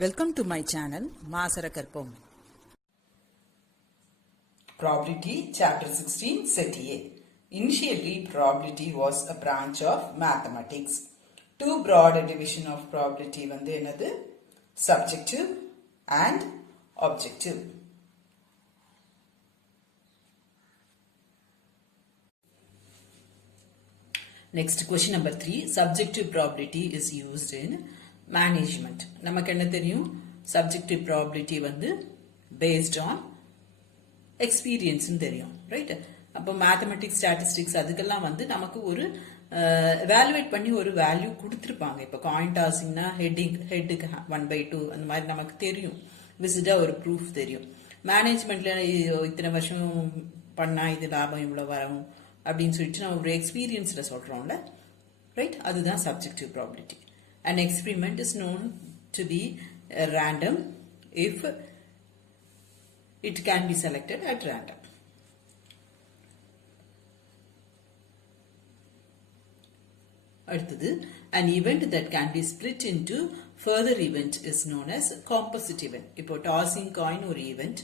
Welcome to my channel, maasarakarpom. Probability, Chapter 16, Set A. Initially, probability was a branch of mathematics. Two broad division of probability வந்து என்னது? Subjective and objective. Next, question number 3. Subjective probability is used in management. நமக்கு என்ன தெரியும்? Subjective probability வந்து based on experience தெரியும், right? அப்போ mathematics, statistics அதுக்கெல்லாம் வந்து நமக்கு ஒரு எவாலுவேட் பண்ணி ஒரு வேல்யூ கொடுத்துருப்பாங்க. இப்போ காயின் டாஸிங்னா ஹெட்டுக்கு 1/2 அந்த மாதிரி நமக்கு தெரியும். விசிட்டா ஒரு ப்ரூஃப் தெரியும். மேனேஜ்மெண்ட்ல இத்தனை வருஷம் பண்ணா இது லாபம் இவ்வளோ வரும் அப்படின்னு சொல்லிட்டு நம்ம ஒரு எக்ஸ்பீரியன்ஸ்ல சொல்றோம்ல, ரைட்? அதுதான் subjective probability. An experiment is known to be random if it can be selected at random. அடுத்தது, an event that can be split into further event is known as composite event. இப்போ tossing coin ஒரு event,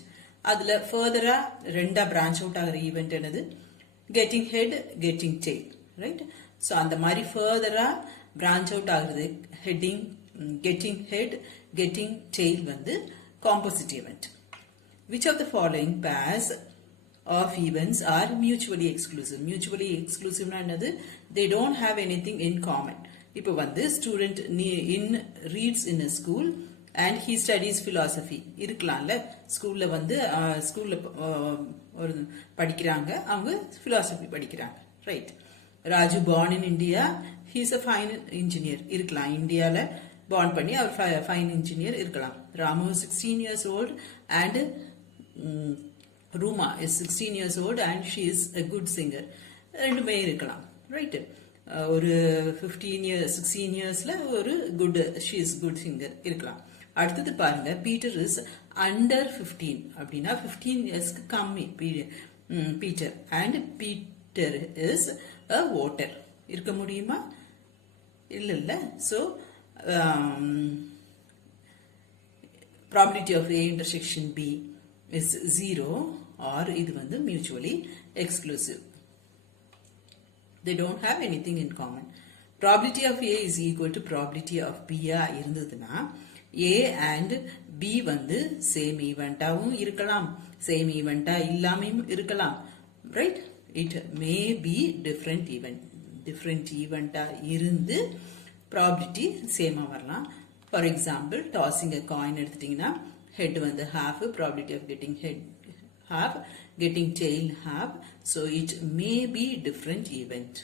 அதுல further ரெண்டா branch out ஆகிற event என்னது? Getting head, getting tail, right? So அந்த மாதிரி further branch out ஆகுறது heading, getting head, getting tail வந்து composite event. Which of the following pairs of events are mutually exclusive? Mutually exclusive na என்னது? They don't have anything in common. இப்போ வந்து student reads in a school and he studies philosophy. இருக்கலாம்ல, ஸ்கூல்ல வந்து ஸ்கூல்ல ஒரு படிக்கிறாங்க, அவங்க philosophy படிக்கிறாங்க, right? Raju born in India, he is a fine engineer. இருக்கலாம், இந்தியால born பண்ணி அவர் fine engineer இருக்கலாம். Ramu 16 years old and Ruma is 16 years old and she is a good singer. ரெண்டுமே இருக்கலாம், right? ஒரு 15 years 16 yearsல ஒரு good, she is good singer இருக்கலாம். அடுத்தது பாருங்க, பீட்டர் இஸ் அண்டர் 15 அப்படின்னா 15 இயர்ஸ்க்கு கம்மி Peter, and Peter is a water. இருக்க முடியுமா? இல்ல. So probability of A intersection B is 0 or இது வந்து mutually exclusive. They don't have anything in common. Probability of A is equal to probability of B இருந்ததுன்னா A and B வந்து same ஈவெண்டாவும் இருக்கலாம், same ஈவெண்டா இல்லாமையும் இருக்கலாம், right? It may be different ஈவெண்டா இருந்து ப்ராபபிலிட்டி சேமா வரலாம். For example, tossing a coin எடுத்துட்டீங்கன்னா ஹெட் வந்து half, probability of getting head half, getting tail half, so it may be different event.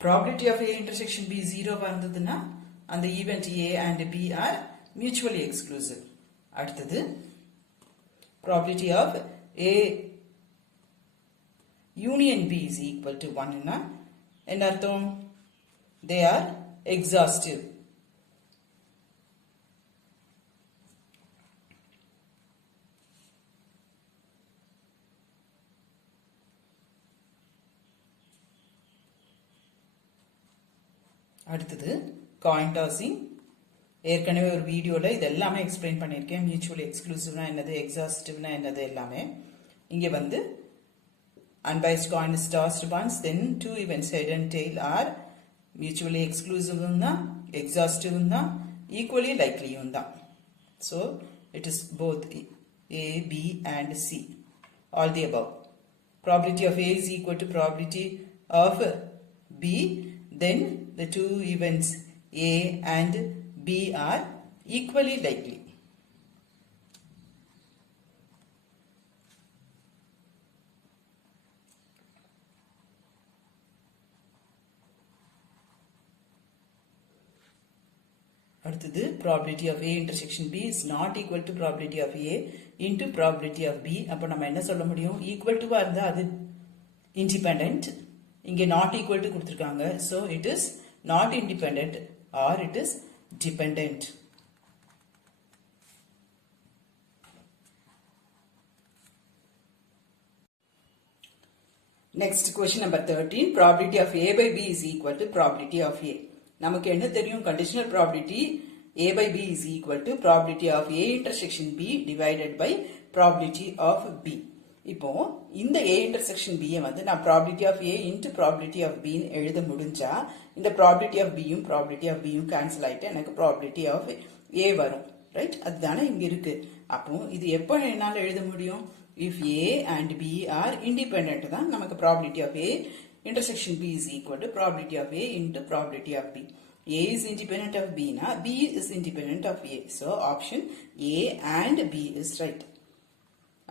Probability of A intersection B 0 வந்ததுன்னா அந்த event A and B are mutually exclusive. அடுத்தது, probability of A union B is equal to 1 ன்னா என்ன அர்த்தம்? They are exhaustive. அடுத்தது, coin tossing. ஏற்கனவே ஒரு வீடியோல இது எல்லாமே எக்ஸ்பிளைன் பண்ணியிருக்கேன். மியூச்சுவலி எக்ஸ்க்ளூசிவ்னா என்னது, எக்ஸாஸ்டிவ்னா என்னது எல்லாமே. இங்க வந்து unbiased coin is tossed once, then two events head and tail are mutually exclusive தான், exhaustive தான், equally likely தான். So it is both A, B and C, all the above. Probability of A is equal to probability of B, then the two events A and B are equally likely. அடுத்தது, probability of A intersection B is not equal to probability of A into probability of B. அப்போ நம்ம என்ன சொல்ல முடியும்? equal to இருந்தா அது independent, இங்கே not equal to கொடுத்திருக்காங்க, so it is not independent or it is dependent. Next question number 13. Probability of A by B is equal to probability of A. நமக்கு என்ன தெரியும்? Conditional probability A by B is equal to probability of A intersection B divided by probability of B. இப்போ இந்த A intersection B வந்து நான் probability of A into probability of B எழுத முடிஞ்சா இந்த probability of B யும் probability of B யும் cancel ஆயிட்டு எனக்கு probability of A வரும். ரைட்? அதுதானே இங்க இருக்கு. அப்போ இது எப்போ என்னால எழுத முடியும்? If A and B are independent தான் நமக்கு probability of A intersection B is equal to probability of A into probability of B. A is independent of B na B is independent of A. So option A and B is right.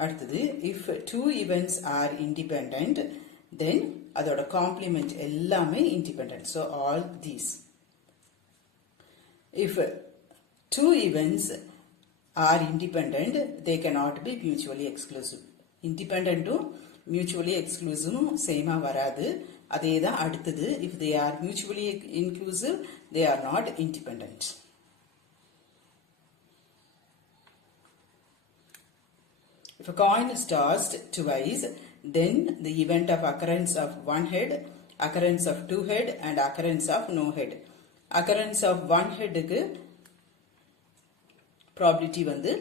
அடுத்தது if two events are independent then அதோட complement எல்லாமே independent. So all these. If two events are independent, they cannot be mutually exclusive. Independent to mutually exclusive same வராது. அதேதான் அடுத்தது if they are mutually inclusive, they are not independent. If a coin is tossed twice, then the event of occurrence of one head, occurrence of two head and occurrence of no head. Occurrence of one head க்கு probability வந்து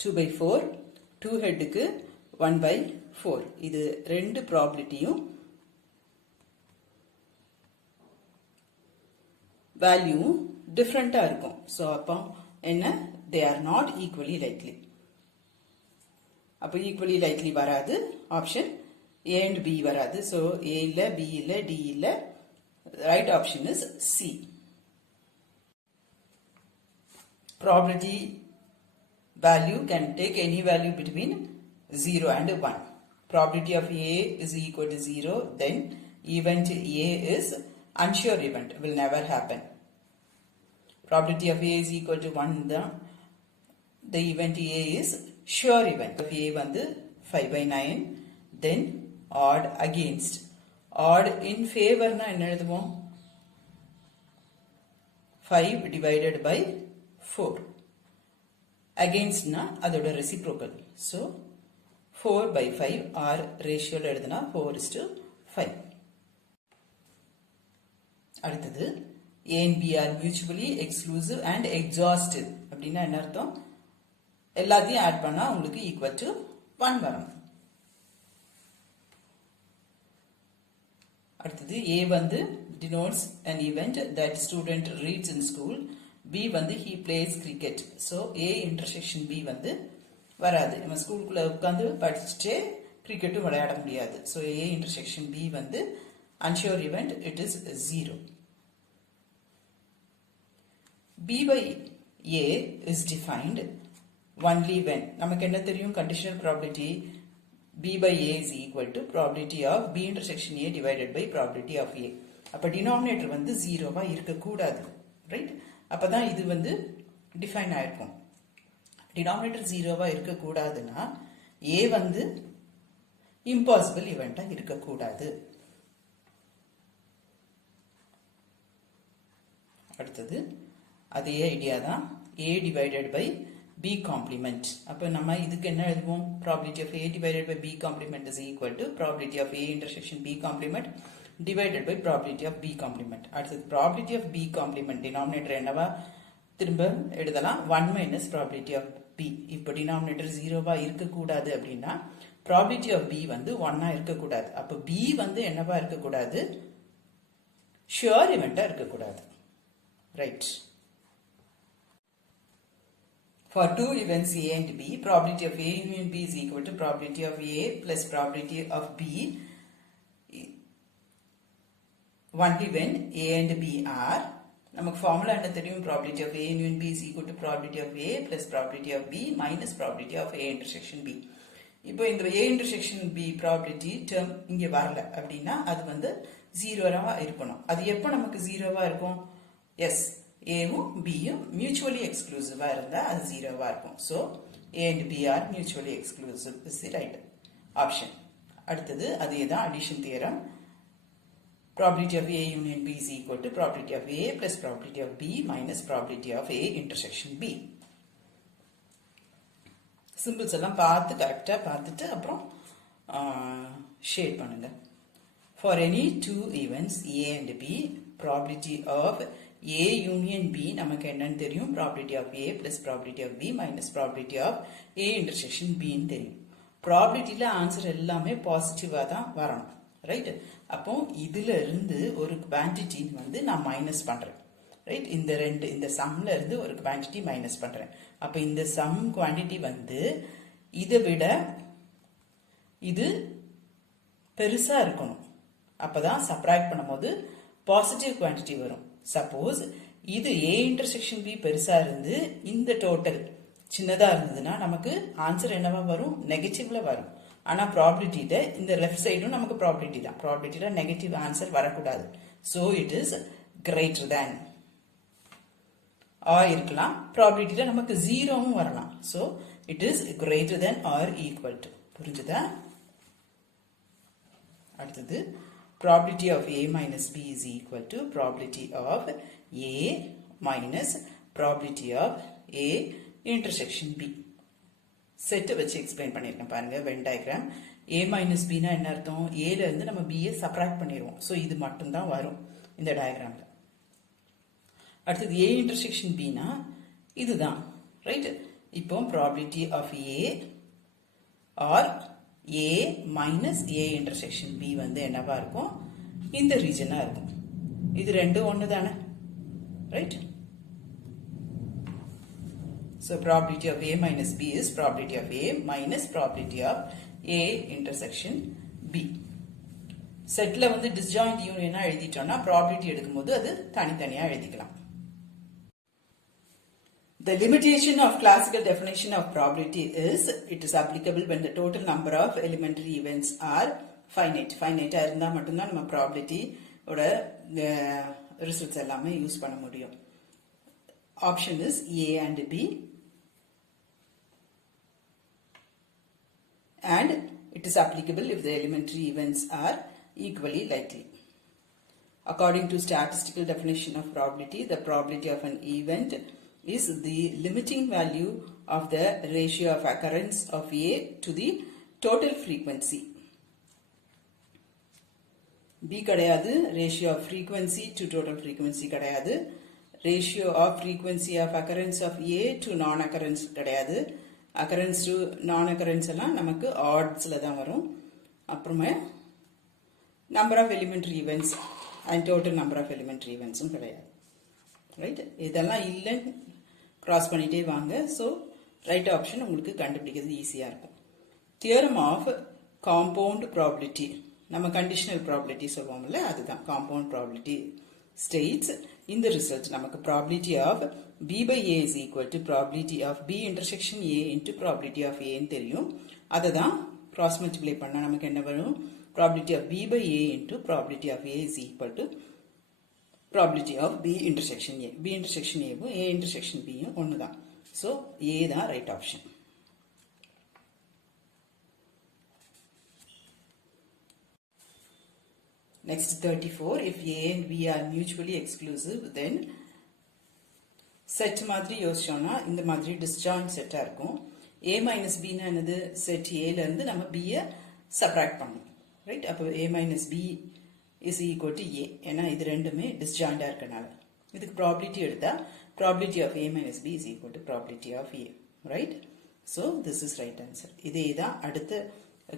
2 by 4, 2 head க்கு 1 by 4. இது ரெண்டு probabilityயும் value different இருக்கும். So அப்போ என்ன? They are not equally likely. அப்போ equally likely வராது. Option A and B வராது. So A இல்ல, B இல்ல, D இல்ல. Right option is C. Probability value can take any value between 0 and 1. Probability of A is equal to 0, then event A is unsure event, will never happen. Probability of A is equal to 1, the event A is sure event. If A வந்து 5 by 9, then odd against. Odd in favor na என்ன எழுதுவோம்? 5 divided by 4. Against na அதோட reciprocal. So 4 by 5 or ratio எழுதுனா 4:5. அடுத்தது A and B are mutually exclusive and exhaustive. அப்படின்னா என்ன அர்த்தம்? எல்லாத்தையும் ஆட் பண்ணா உங்களுக்கு equal to 1 வரும். அடுத்தது A வந்து denotes an event that student reads in school. B வந்து he plays cricket. So A intersection B வந்து வராது. நம்ம ஸ்கூலுக்குள்ள உட்கார்ந்து படிச்சுட்டே கிரிக்கெட்டும் விளையாட முடியாது. So A intersection B வந்து unsure event, it is 0. B by A is defined only when நமக்கு என்ன தெரியும்? conditional probability B by A is equal to probability of B intersection A divided by probability of A. அப்ப denominator வந்து 0வா இருக்கக்கூடாது. Right? அப்பதான் இது வந்து define ஆயிருக்கும். denominator 0வா இருக்கக்கூடாதுன்னா A வந்து impossible event இருக்கக்கூடாது. அடுத்தது அதே ஐடியா தான் A divided by B complement. அப்ப நம்ம இதுக்கு என்ன எழுதுவோம்? probability of A divided by B complement is equal to probability of A intersection B complement divided by probability of B complement. அடுத்தது probability of B complement denominator என்னவா திரும்ப எழுதலாம்? 1 minus probability of B. இப்போ denominator 0வா இருக்கக்கூடாது அப்படின்னா probability of B வந்து 1ஆ இருக்கக்கூடாது. அப்போ B வந்து என்னவா இருக்கக்கூடாது? sure event இருக்கக்கூடாது. Right? For two events A and B, probability of A union B is equal to probability of A plus probability of B. Only when A and B are, நமக்கு formula என்ன தெரியும்? probability of A union B is equal to probability of A plus probability of B minus probability of A intersection B. இப்போ இந்த A intersection B probability term இங்க வரல அப்படின்னா அது வந்து 0வா இருக்கணும். அது எப்போ நமக்கு 0வா இருக்கும்? எஸ், ஏவும் பியும் மியூச்சுவலி எக்ஸ்க்ளூசிவா இருந்தா அது 0வா இருக்கும். So A and B are mutually exclusive is the right option. அடுத்தது அதே தான் addition theorem. Probability of A union B is equal to probability of A plus probability of B minus probability of A intersection B. Symbols எல்லாம் பார்த்து கரெக்டாக பார்த்துட்டு அப்புறம் shade பண்ணுங்க. For any two events A and B, probability of A union B நமக்கு என்னன்னு தெரியும், probability of A plus probability of B minus probability of A intersection B ன்னு தெரியும். probabilityல ஆன்சர் எல்லாமே பாசிட்டிவா தான் வரணும், ரைட்? அப்போ இதுல இருந்து ஒரு குவான்டிட்டி வந்து நான் மைனஸ் பண்றேன், ரைட்? இந்த சம்ல இருந்து ஒரு குவான்டிட்டி மைனஸ் பண்றேன். அப்ப இந்த சம் குவான்டிட்டி வந்து இதை விட இது பெருசா இருக்கணும். அப்பதான் சப்ராக்ட் பண்ணும்போது பாசிட்டிவ் குவான்டிட்டி வரும். சப்போஸ் இது A இன்டர்செக்ஷன் B பெருசா இருந்து இந்த டோட்டல் சின்னதா இருந்ததுன்னா நமக்கு ஆன்சர் என்னவா வரும், நெகட்டிவ்ல வரும். ஆனா ப்ராபபிலிட்டியில இந்த லெஃப்ட் சைடும் நமக்கு ப்ராபபிலிட்டி தான், ப்ராபபிலிட்டியில நெகட்டிவ் ஆன்சர் வரக்கூடாது. So it is greater than or இருக்கலாம், ப்ராபபிலிட்டியில நமக்கு ஜீரோவும் வரலாம். So it is greater than or equal to. புரிஞ்சுதா? அடுத்தது probability of A minus B is equal to probability of A minus probability of A intersection B. Set வச்சு explain பண்ணிருக்கேன் பாருங்க. Venn diagram A minus B னா என்ன அர்த்தம், A ல இருந்து நம்ம B சப்ராக்ட் பண்ணிடுவோம். ஸோ இது மட்டும் தான் வரும் இந்த டயக்ராம்ல. அடுத்தது A intersection B னா இதுதான், ரைட்? இப்போ probability of A or A minus A intersection B வந்து என்னவா இருக்கும், இந்த ரீஜனா இருக்கும். இது ரெண்டும் ஒன்று தானே, right? So probability of A minus B is probability of A minus probability of A intersection B. செட்ல வந்து disjoint union எழுதிட்டோம்னா probability எடுக்கும்போது அது தனித்தனியா எழுதிக்கலாம். The limitation of classical definition of probability is it is applicable when the total number of elementary events are finite. Finite இருந்தா மட்டும்தான் நம்ம probability ஓட ரிசல்ட்ஸ் எல்லாமே யூஸ் பண்ண முடியும். Option is A and B, and it is applicable if the elementary events are equally likely. According to statistical definition of probability, the probability of an event is the limiting value of the ratio of occurrence of A to the total frequency. B கிடையாது, ratio of frequency to total frequency கிடையாது, ratio of frequency of occurrence of A to non-occurrence கிடையாது, occurrence to non-occurrence எல்லாம் நமக்கு oddsல தான் வரும். அப்புறமே number of elementary events and total number of elementary events கிடையாது, right? இதெல்லாம் இல்லை கிராஸ் பண்ணிட்டே வாங்க. ஸோ ரைட் ஆப்ஷன் உங்களுக்கு கண்டுபிடிக்கிறது ஈஸியாக இருக்கும். தியரம் ஆஃப் காம்பவுண்ட் ப்ராபபிலிட்டி, நம்ம கண்டிஷனல் ப்ராபபிலிட்டி சொல்லுவோம்ல, அதுதான் காம்பவுண்ட் ப்ராபபிலிட்டி. ஸ்டேட்ஸ் இந்த ரிசல்ட் நமக்கு probability of B by A is equal to probability of B intersection A into probability of A ன்னு தெரியும். அதை தான் கிராஸ் மல்டிப்ளை பண்ணால் நமக்கு என்ன வரும், probability of B by A into probability of A is equal to probability of B intersection A. B intersection A A intersection B ஒன்று தான். ஸோ A தான் right option. Next 34, if A and B are mutually exclusive, then set மாதிரி யோசிச்சோம்னா இந்த மாதிரி disjoint செட்டாக இருக்கும். A minus B னா என்னது, செட் ஏல இருந்து நம்ம B-யை சப்ராக்ட் பண்ணணும், ரைட்? அப்போ A minus B is equal to A. ஏன்னா இது ரெண்டுமே டிஸ்ஜாயிண்டா இருக்கனால இதுக்கு ப்ராபபிலிட்டி எடுத்தா probability of A minus B is equal to probability of A, right? So this is right answer. இதே தான் அடுத்த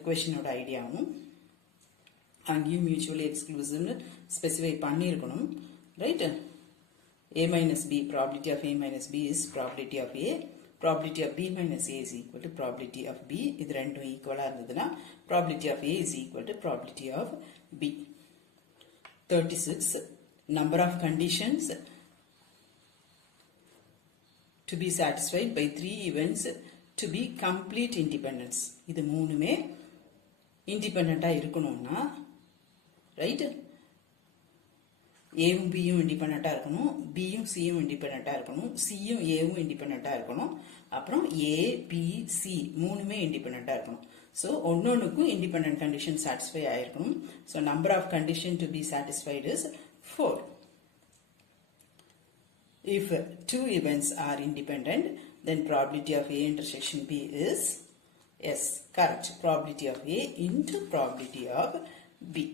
கொஸ்டினோட ஐடியாவும். அங்கேயும் மியூச்சுவலி எக்ஸ்க்ளூசிவ்னு ஸ்பெசிஃபை பண்ணியிருக்கணும், right? A minus B, probability of A minus B is probability of A. Probability of B minus A is equal to probability of B. இது ரெண்டும் ஈக்குவலா இருந்ததுன்னா probability of A is equal to probability of B. 36, number of conditions to be satisfied by 3 events to be complete independence. இது மூணுமே இண்டிபெண்டா இருக்கணும்னா, right? ஏவும் பியும் இண்டிபெண்டா இருக்கணும், பியும் சியும் இண்டிபெண்டா இருக்கணும், சியும் ஏவும் இண்டிபெண்டா இருக்கணும், அப்புறம் ஏ பி சி மூணுமே இண்டிபெண்டா இருக்கணும். ஸோ ஒன்னொன்னுக்கும் இண்டிபெண்டன்ட் கண்டிஷன் சாட்டிஸ்ஃபை ஆயிருக்கணும். So number of condition to be satisfied is 4. If 2 events are independent, then probability of A intersection B is yes, correct. Probability of A into probability of B.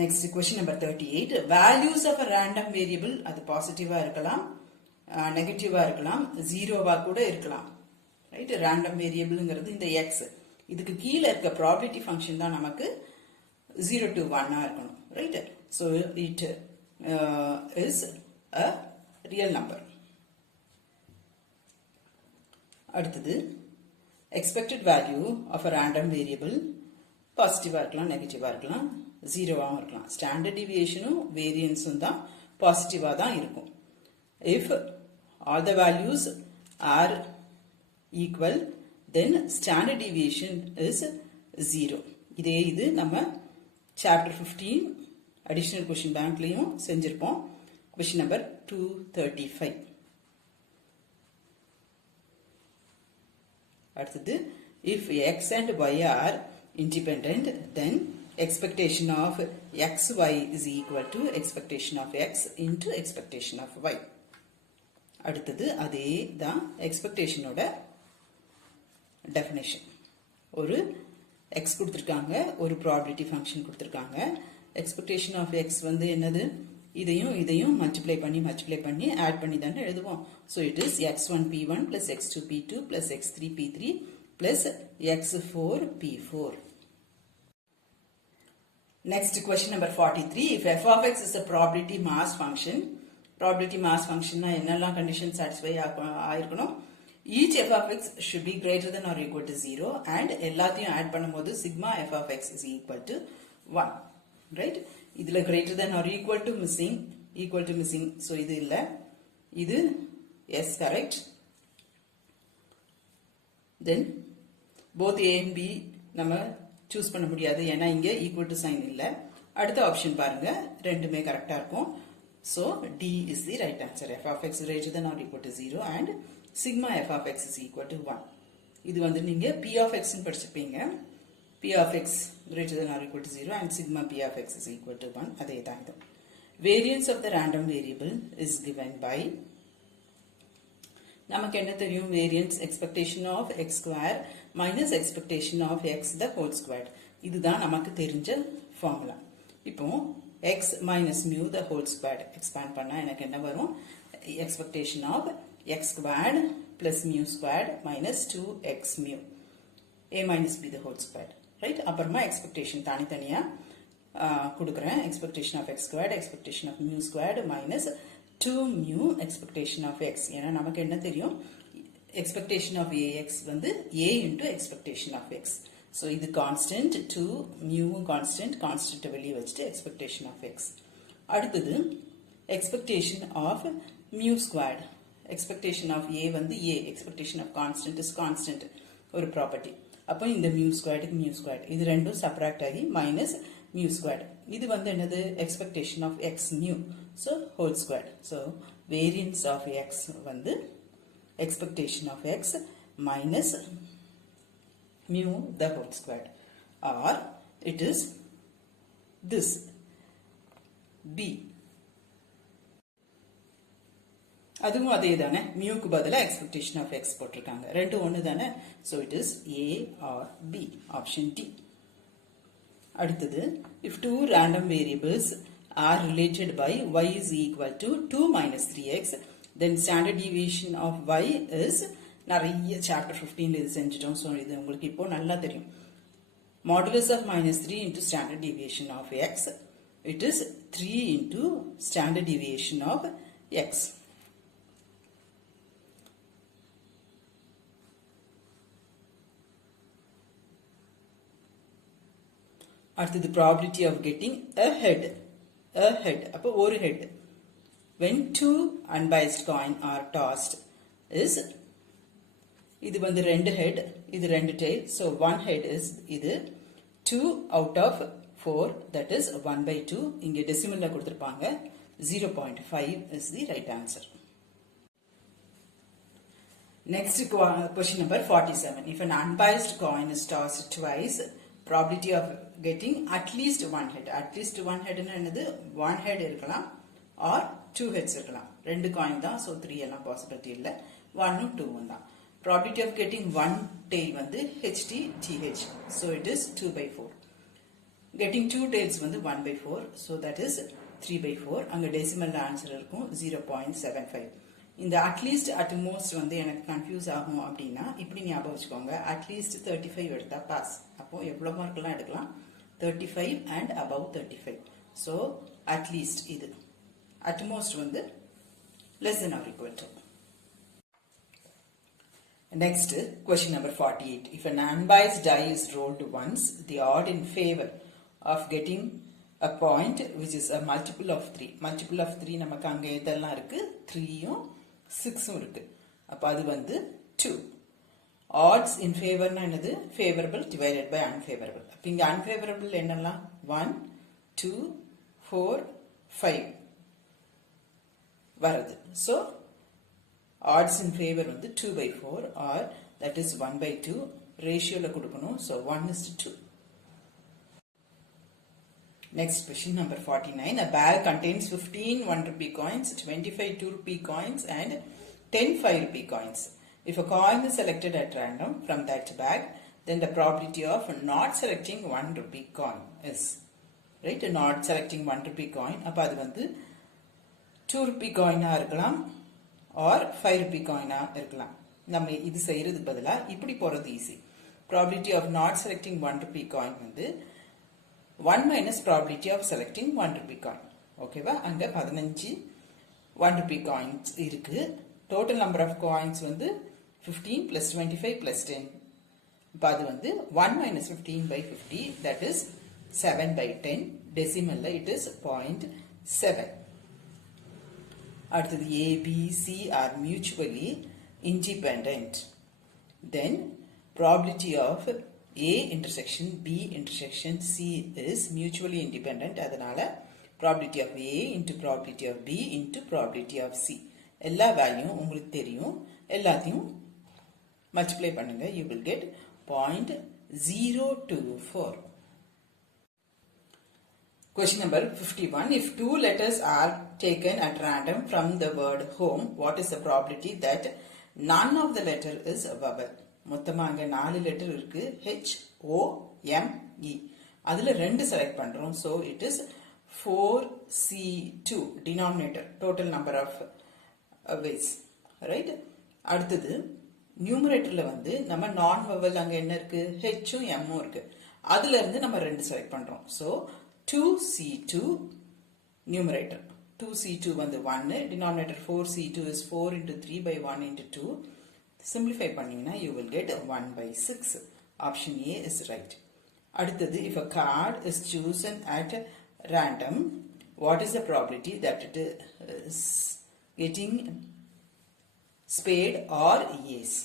Next question number 38. Values of a random variable அது பாசிட்டிவா இருக்கலாம், நெகட்டிவா இருக்கலாம், ஜீரோவா கூட இருக்கலாம். Right? Random வேரியபிள்ங்கிறது இந்த x. இதுக்கு கீழே இருக்க ப்ராபபிலிட்டி ஃபங்க்ஷன் தான் நமக்கு 0 to 1 இருக்கணும். Right? So it is a real number. அடுத்தது expected value of a random variable பாசிட்டிவா இருக்கலாம், நெகட்டிவா இருக்கலாம், ஜீரோவாகவும் இருக்கலாம். ஸ்டாண்டர்ட் டிவியேஷனும் வேரியன்ஸும் தான் பாசிட்டிவா தான் இருக்கும். If all the values are equal, then standard deviation is 0. இது நம்ம chapter 15 additional question bankலயும் செஞ்சிருப்போம். Question number 235. அடுத்தது if x and y are independent, then expectation of xy is equal to expectation of x into expectation of y. அடுத்தது அதே தான் எக்ஸ்பெக்டேஷனோட definition. ஒரு x கொடுத்துருக்காங்க, ஒரு probability function கொடுத்துருக்காங்க. எக்ஸ்பெக்டேஷன் ஆஃப் x வந்து என்னது? இதையும் மல்டிப்ளை பண்ணி ஆட் பண்ணி தானே எழுதுவோம். So it is x1p1 plus x2p2 plus x3p3 plus x4p4. Next question number 43. If f of x is a probability mass function, probability mass function என்னெல்லாம் condition satisfy ஆயிருக்கணும்? Each f of x should be greater than or equal to 0 and எல்லாத்தையும் add பண்ணும்போது sigma f of x is equal to 1. Right? இதுல greater than or equal to missing. So இது இல்ல, இது yes correct. Then both a and b நம்ம choose பண்ண முடியாது, ஏன்னா இங்க equal to sign இல்ல. அடுத்த ஆப்ஷன் பாருங்க, ரெண்டுமே கரெக்டா இருக்கும். So D is the right answer. F of x greater than or equal to 0 and sigma f of x is equal to 1. இது வந்து நீங்க P of x ன்னு படிச்சிருப்பீங்க. P of x greater than or equal to 0 and sigma P of x is equal to 1. அதே தான் இது. Variance of the random variable is given by, நமக்கு என்ன தெரியும்? Variance expectation of x square minus expectation of x the whole squared. இதுதான் நமக்கு தெரிஞ்ச formula. இப்போ x minus mu the whole squared expand பண்ணா எனக்கு என்ன வரும்? Expectation of x squared plus mu squared minus 2x mu a minus b the whole squared. Right? அப்புறமா expectation தனித்தனியா கொடுக்குறேன். expectation of x squared, expectation of mu squared minus 2 mu expectation of x. ஏன்னா நமக்கு என்ன தெரியும்? expectation of ax வந்து a into expectation of x. So இது constant, 2 mu constant வெளியே வச்சுட்டு expectation of x. அடுத்தது expectation of mu squared. expectation of a வந்து a, expectation of constant is constant, ஒரு ப்ராப்பர்ட்டி. அப்போ இந்த mu squared இது ரெண்டும் சப்ராக்ட் ஆகி மைனஸ் mu squared. இது வந்து என்னது? expectation of x mu, so whole squared. So variance of x வந்து expectation of x minus mu the whole squared, or it is this b. அதுவும் அதே தானே, மியூக்கு பதிலா expectation of x போட்டிருக்காங்க, ரெண்டு ஒன்று தானே. so it is a or b, option D. அடுத்தது if two random variables are related by y is equal to 2 minus 3x, then standard deviation of y is, நிறைய chapter 15 இது செஞ்சிட்டோம். So இது உங்களுக்கு இப்போ நல்லா தெரியும். modulus of minus 3 into standard deviation of x, it is 3 into standard deviation of x. அடுத்தது probability of getting a head. அப்போ ஒரு head. When two unbiased coin are tossed is, இது வந்து ரெண்டு head, இது ரெண்டு tail. So one head is இது 2 out of 4, that is 1/2. இங்கே decimalல கொடுத்திருப்பாங்க. 0.5 is the right answer. Next question number 47. If an unbiased coin is tossed twice, probability of getting at least one head. At least one head என்னது? one head இருக்கலாம் or two heads இருக்கலாம். ரெண்டு coin தான், so 3 எல்லாம் possibility இல்ல. 1 2 தான். Probability of getting one tail வந்து HT TH. So it is 2/4. getting 2 tails வந்து 1/4, so that is 3/4. அங்க டெசிமல் ஆன்சர் இருக்கும் 0.75. இந்த அட்லீஸ்ட் அட்மோஸ்ட் வந்து எனக்கு கன்ஃபியூஸ் ஆகும் அப்படின்னா இப்படி ஞாபகம் வச்சுக்கோங்க. அட்லீஸ்ட் 35 எடுத்தா பாஸ். அப்போ எவ்வளவு மார்க்லாம் எடுக்கலாம்? 35 and above 35. so அட்லீஸ்ட் இது, அட்மோஸ்ட் வந்து less than or equal to. Next, question number 48. If an unbiased die is rolled once, the odd in favor of getting a point which is a multiple of 3. Multiple of 3 நமக்கு அங்க எதெல்லாம் இருக்கு? 3யும் 6ம் இருக்கு. அப்ப அது வந்து 2. Odds in favor னா என்னது? Favorable divided by unfavorable. அப்ப இங்க unfavorable என்னெல்லாம்? 1, 2, 4, 5 வருது. So odds in favor வந்து 2/4 or that is 1/2. ரேஷியோல கொடுக்கணும். So 1:2. Next question number 49. A bag contains 15 1 rupee coins, 25 2 rupee coins and 10 5 rupee coins. If a coin is selected at random from that bag, then the probability of not selecting 1 rupee coin is, right? Not selecting 1 rupee coin, அப்ப அது வந்து 2 rupee coin இருக்கலாம் or 5 rupee coin இருக்கலாம். நம்ம இது செய்யறதுக்கு பதிலா இப்படி போறது easy. Probability of not selecting 1 rupee coin வந்து 1 minus probability of selecting 1 rupee coin. ஓகேவா? அங்க 15 1 rupee coins இருக்கு. Total number of coins வந்து 15 plus 25 plus 10. இப்ப அது வந்து 1 minus 15/50, that is 7/10. Decimal it is 0.7. அடுத்தது A, B, C are mutually independent. Then probability of A intersection B intersection C is mutually independent. அதனால probability of A into probability of B into probability of C. எல்லா value உங்களுக்கு தெரியும். எல்லாத்தையும் multiply பண்ணுங்க. You will get 0.024. Question number 51. If 2 letters are taken at random from the word home, what is the probability that none of the letter is a vowel? மொத்தமா அங்க 4 letter இருக்கு. HOME. அதுல 2 select பண்றோம். So it is 4C2 denominator, total number of ways, right? அடுத்தது நியூமரேட்டர்ல வந்து நம்ம நான் vowel அங்க என்ன இருக்கு? Hம் Mம் இருக்கு. அதுல இருந்து நம்ம 2 செலக்ட் பண்றோம். So 2C2 numerator. 2C2 வந்து 1, denominator 4C2 is 4 into 3 by 1 into 2. Simplify பண்ணீங்கன்னா you will get 1/6. Option A is right. அடுத்தது if a card is chosen at random, what is the probability that it is getting spade or ace?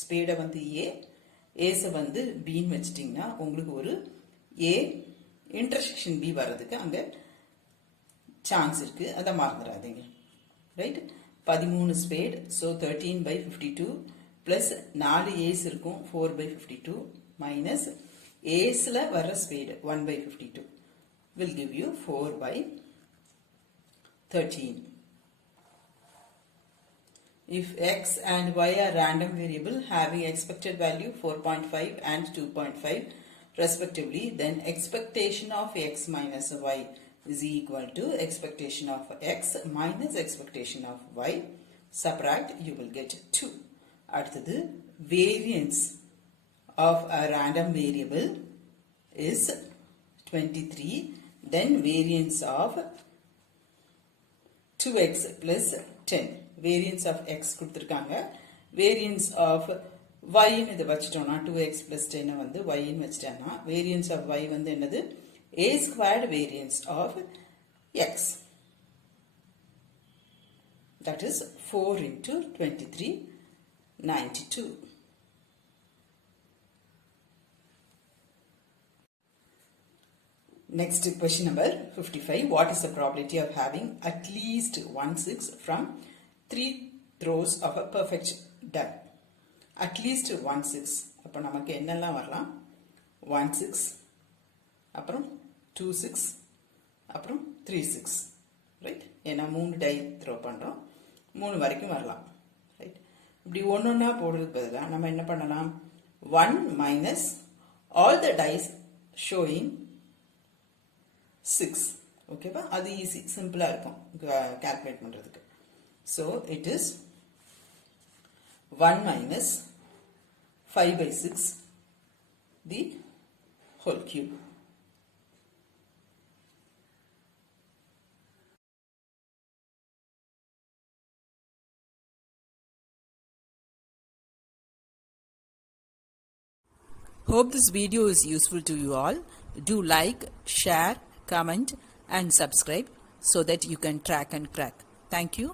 spade வந்து A, ace வந்து B ன்னு வச்சிட்டீங்கன்னா உங்களுக்கு ஒரு A intersection B வரதுக்கு அங்க chance இருக்கு. அத மறந்துடாதீங்க. Right? 13 spade. so 13/52 plus 4 ace இருக்கும் 4/52 minus ஏஸ்ல வர spade 1/52 will give you 4/13. If x and y are random variable having expected value 4.5 and 2.5 respectively, then expectation of x minus y is equal to expectation of x minus expectation of y. Subtract, you will get 2. அடுத்தது variance of a random variable is 23. Then variance of 2x plus 10. Variance of x கொடுத்திருக்காங்க. Variance of y ன்னு இதை வச்சிட்டோம்னா 2x plus 10 வந்து y ன்னு வச்சிட்டோம்னா variance of y வந்து என்னது? A squared variance of x. That is 4 into 23, 92. Next question number 55. What is the probability of having at least 1/6 from 3 throws of a perfect die? At least 1/6. அப்ப நமக்கு என்னெல்லாம் வரலாம்? 1/6, அப்புறம் 2/6, அப்புறம் 3/6. ரைட்? ஏன்னா 3 tie throw பண்றோம். 3 வரைக்கும் வரலாம். ரைட்? இப்படி ஒன்னொன்னா போடுறதுக்கு பதிலா நம்ம என்ன பண்ணலாம்? 1 minus all the dice showing 6. ஓகேவா? அது ஈஸி, சிம்பிளா இருக்கும் கால்குலேட் பண்றதுக்கு. So it is 1 minus 5 by 6 the whole cube. Hope this video is useful to you all. Do like, share, comment and subscribe so that you can track and crack. Thank you.